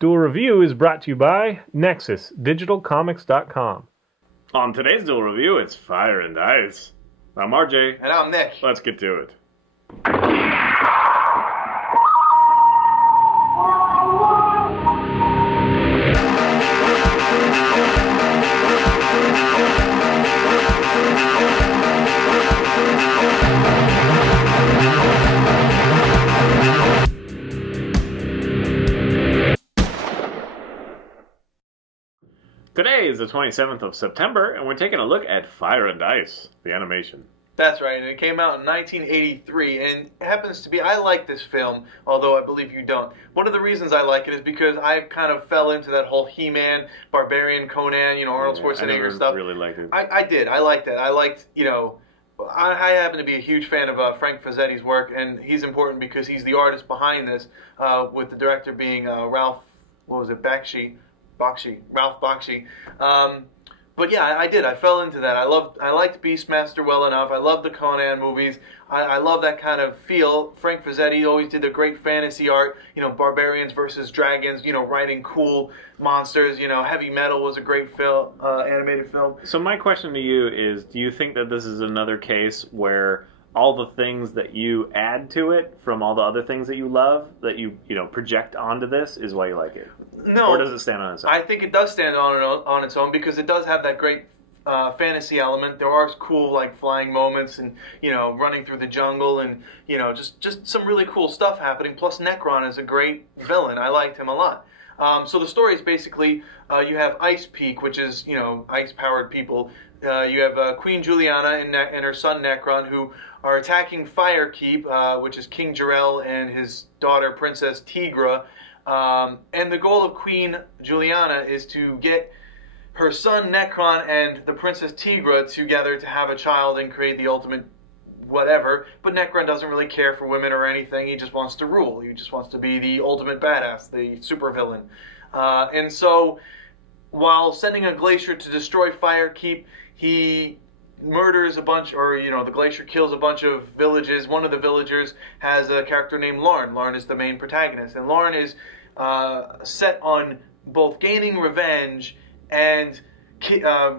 Duel Review is brought to you by NexusDigitalComics.com. On today's Duel Review, it's Fire and Ice. I'm RJ. And I'm Nick. Let's get to it. Today is the 27th of September, and we're taking a look at Fire and Ice, the animation. That's right, and it came out in 1983, and it happens to be, I like this film, although I believe you don't. One of the reasons I like it is because I kind of fell into that whole He-Man, Barbarian, Conan, Arnold Schwarzenegger stuff. I really liked it. I did, I liked that. I liked, I happen to be a huge fan of Frank Frazzetti's work, and he's important because he's the artist behind this, with the director being Ralph, Ralph Bakshi. But yeah, I did. I fell into that. I liked Beastmaster well enough. I loved the Conan movies. I love that kind of feel. Frank Frazzetti always did the great fantasy art. Barbarians versus dragons. Writing cool monsters. Heavy Metal was a great animated film. So my question to you is: do you think that this is another case where all the things that you add to it from all the other things that you love, that you project onto this, is why you like it? No. Or does it stand on its own? I think it does stand on its own because it does have that great fantasy element. There are cool flying moments and running through the jungle and just some really cool stuff happening. Plus Necron is a great villain. I liked him a lot. So the story is basically you have Ice Peak, which is ice-powered people. You have Queen Juliana and her son Necron, who are attacking Fire Keep, which is King Jarrell and his daughter Princess Tigra. And the goal of Queen Juliana is to get her son Necron and the Princess Tigra together to have a child and create the ultimate whatever. But Necron doesn't really care for women or anything. He just wants to rule. He just wants to be the ultimate badass, the supervillain. And so, while sending a glacier to destroy Fire Keep, he murders a bunch, or the glacier kills a bunch of villages. One of the villagers has a character named Lorne. Lorne is the main protagonist, and Lorne is set on both gaining revenge and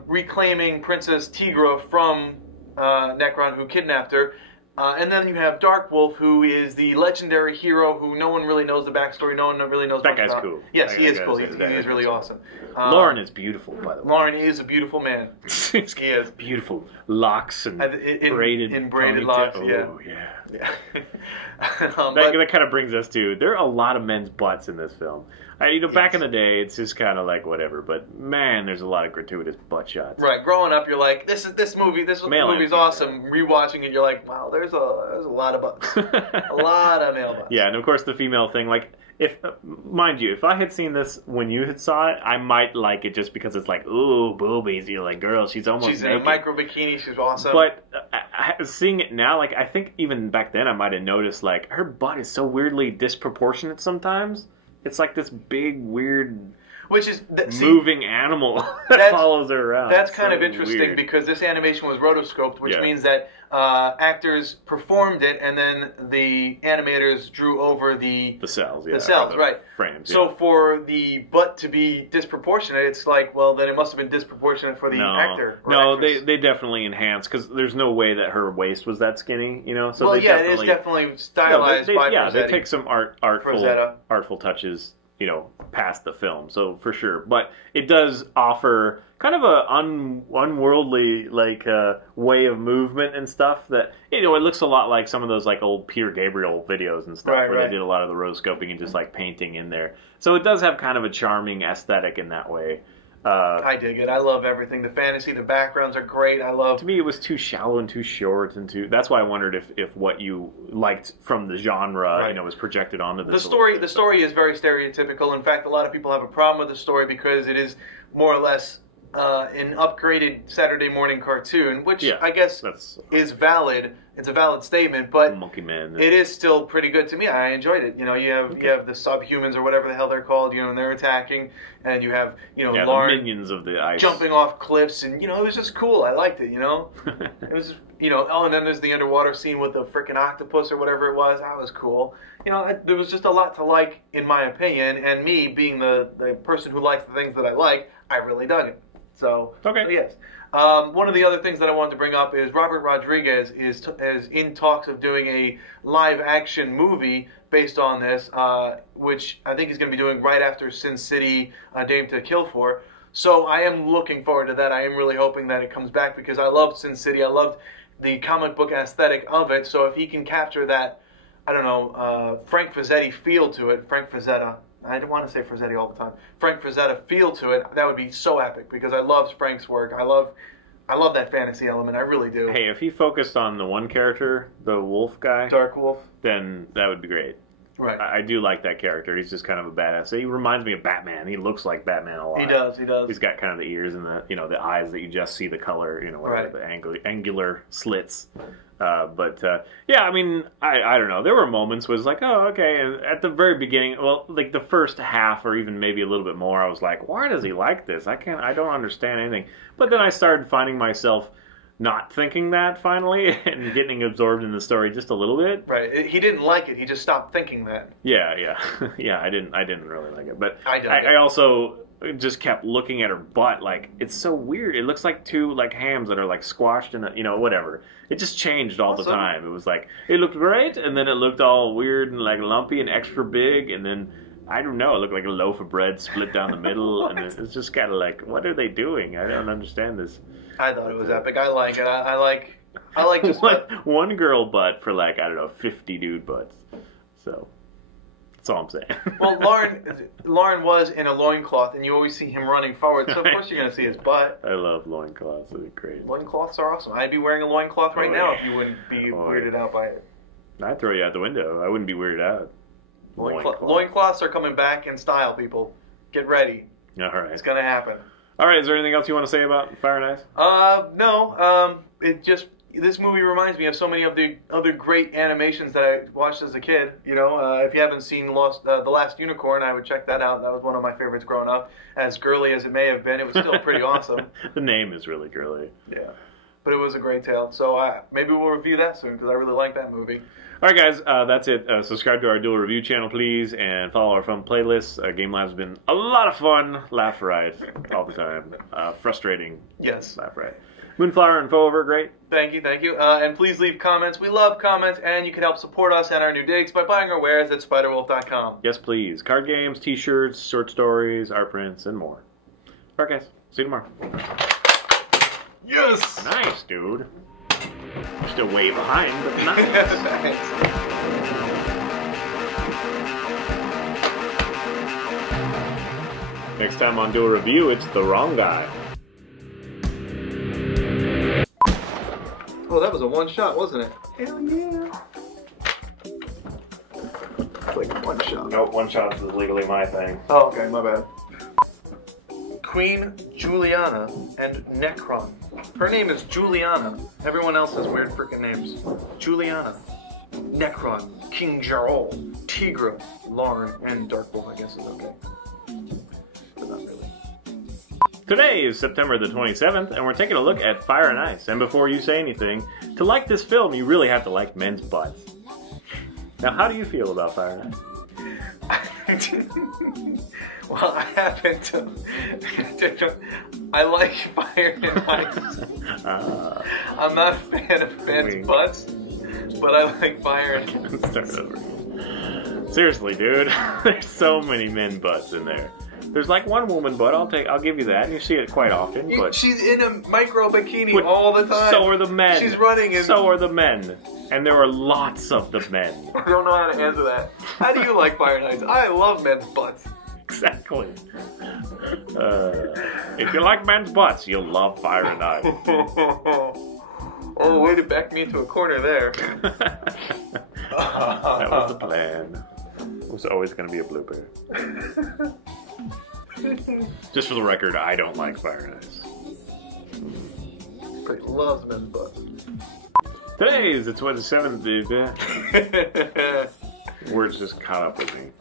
reclaiming Princess Tigra from Necron, who kidnapped her. And then you have Dark Wolf, who is the legendary hero who no one really knows the backstory. No one really knows that much guy's about. Cool. Yes, he is cool. He is really awesome. Lauren is beautiful, by the way. Lauren is a beautiful man. He is. Beautiful locks and braided locks. Oh, yeah. That kind of brings us to, there are a lot of men's butts in this film. Back in the day, it's just kind of like whatever, but man, there's a lot of gratuitous butt shots. Right, growing up, you're like, this movie's awesome. Rewatching it, you're like, wow, there's a lot of butts, a lot of male butts. Yeah, and of course the female thing, mind you, if I had seen this when you had saw it, I might like it just because it's like, ooh, boobies. You're like, girl, she's almost naked. In a micro bikini. She's awesome. But seeing it now, I think even back then I might have noticed, her butt is so weirdly disproportionate sometimes. It's like this big, weird, moving animal that follows her around. That's kind of interesting because this animation was rotoscoped, which means that actors performed it and then the animators drew over the cells. The cells, right? Frames. So for the butt to be disproportionate, it's like, well, then it must have been disproportionate for the actor. No, they definitely enhanced because there's no way that her waist was that skinny, So it is definitely stylized by Frazzetti. They take some artful touches. Past the film, so for sure. But it does offer kind of a unworldly way of movement and stuff that it looks a lot like some of those old Peter Gabriel videos and stuff where they did a lot of the rotoscoping and just painting in there. So it does have kind of a charming aesthetic in that way. I dig it. I love everything. The fantasy, the backgrounds are great. To me, it was too shallow and too short, that's why I wondered if what you liked from the genre, was projected onto this. The story is very stereotypical. In fact, a lot of people have a problem with the story because it is more or less an upgraded Saturday morning cartoon, which I guess is valid it's a valid statement, but Monkey Man. it is still pretty good to me. I enjoyed it. You know, you have the subhumans or whatever the hell they're called, you know, and they're attacking, and you have, you know, Lauren the minions of the ice jumping off cliffs, and, you know, it was just cool. I liked it, you know. It was, you know, and then there's the underwater scene with the freaking octopus or whatever it was. That was cool. You know, there was just a lot to like, in my opinion, and me being the person who likes the things that I like, I really dug it. So, yes. One of the other things that I wanted to bring up is Robert Rodriguez is in talks of doing a live-action movie based on this, which I think he's going to be doing right after Sin City, Dame to Kill For. So I am looking forward to that. I am really hoping that it comes back because I loved Sin City. I loved the comic book aesthetic of it. So if he can capture that, I don't know, Frank Frazetta feel to it, Frank Frazetta. I don't want to say Frazetta all the time. Frank Frazetta feel to it. That would be so epic because I love Frank's work. I love that fantasy element. I really do. Hey, if he focused on the one character, the wolf guy, Dark Wolf, then that would be great. Right. I do like that character. He's just kind of a badass. He reminds me of Batman. He looks like Batman a lot. He does. He's got kind of the ears and the, you know, the eyes that you just see the color, you know, whatever, the angular slits. Yeah, I mean, I don't know. There were moments was like, oh, okay. And at the very beginning, well, like the first half or even maybe a little bit more, I was like, why does he like this? I don't understand anything. But then I started finding myself not thinking that finally and getting absorbed in the story just a little bit. Right. He didn't like it. He just stopped thinking that. Yeah. Yeah, I didn't really like it. But I also just kept looking at her butt like it's so weird. It looks like two like hams that are like squashed in a, you know, whatever. It just changed all the time. It was like it looked great and then it looked all weird and like lumpy and extra big and then I don't know, it looked like a loaf of bread split down the middle and it's just kind of like what are they doing? I don't understand this. I thought it was epic. I like it. I like just one girl butt for like, I don't know, 50 dude butts. So that's all I'm saying. Well, Lauren was in a loincloth, and you always see him running forward, so of course you're going to see his butt. I love loincloths. They're great. Loincloths are awesome. I'd be wearing a loincloth right now if you wouldn't be weirded out by it. I'd throw you out the window. I wouldn't be weirded out. Loincloths are coming back in style, people. Get ready. All right. It's going to happen. All right, is there anything else you want to say about Fire and Ice? No. This movie reminds me of so many of the other great animations that I watched as a kid. You know, if you haven't seen The Last Unicorn, I would check that out. That was one of my favorites growing up. As girly as it may have been, it was still pretty awesome. The name is really girly. Yeah. But it was a great tale. So maybe we'll review that soon because I really like that movie. All right, guys, that's it. Subscribe to our Duel Review channel, please, and follow our fun playlists. Game Live's been a lot of fun. Laugh right all the time. Frustrating. Yes. Laugh right. Moonflower and Fover, great. Thank you. And please leave comments. We love comments, and you can help support us and our new digs by buying our wares at spiderwolf.com. Yes, please. Card games, t-shirts, short stories, art prints, and more. All right, guys. See you tomorrow. Yes! Nice, dude. Still way behind, but nice. Thanks. Next time on Duel Review, it's the wrong guy. Oh, that was a one shot, wasn't it? Hell yeah. It's like one shot. Nope, one shot is legally my thing. Oh, okay, my bad. Queen Juliana and Necron. Her name is Juliana. Everyone else has weird freaking names. Juliana, Necron, King Jarl, Tigra, Lauren, and Dark Wolf, I guess is okay. But not really. Today is September the 27th, and we're taking a look at Fire and Ice. And before you say anything, to like this film, you really have to like men's butts. Now, how do you feel about Fire and Ice? Well, I happen to. I like Fire and Ice. I'm not a fan of men's butts, but I like Fire and Ice. Start over. Seriously, dude, there's so many men butts in there. There's like one woman butt. I'll give you that. And you see it quite often. But she's in a micro bikini all the time. So are the men. She's running. So are the men. And there are lots of the men. I don't know how to answer that. How do you like Fire and Ice? I love men's butts. Exactly. If you like men's butts, you'll love Fire and Ice. Oh, way to back me into a corner there. That was the plan. It was always going to be a blooper. Just for the record, I don't like Fire and Ice. But he loves men's butts. Today's the 27th, dude. Words just caught up with me.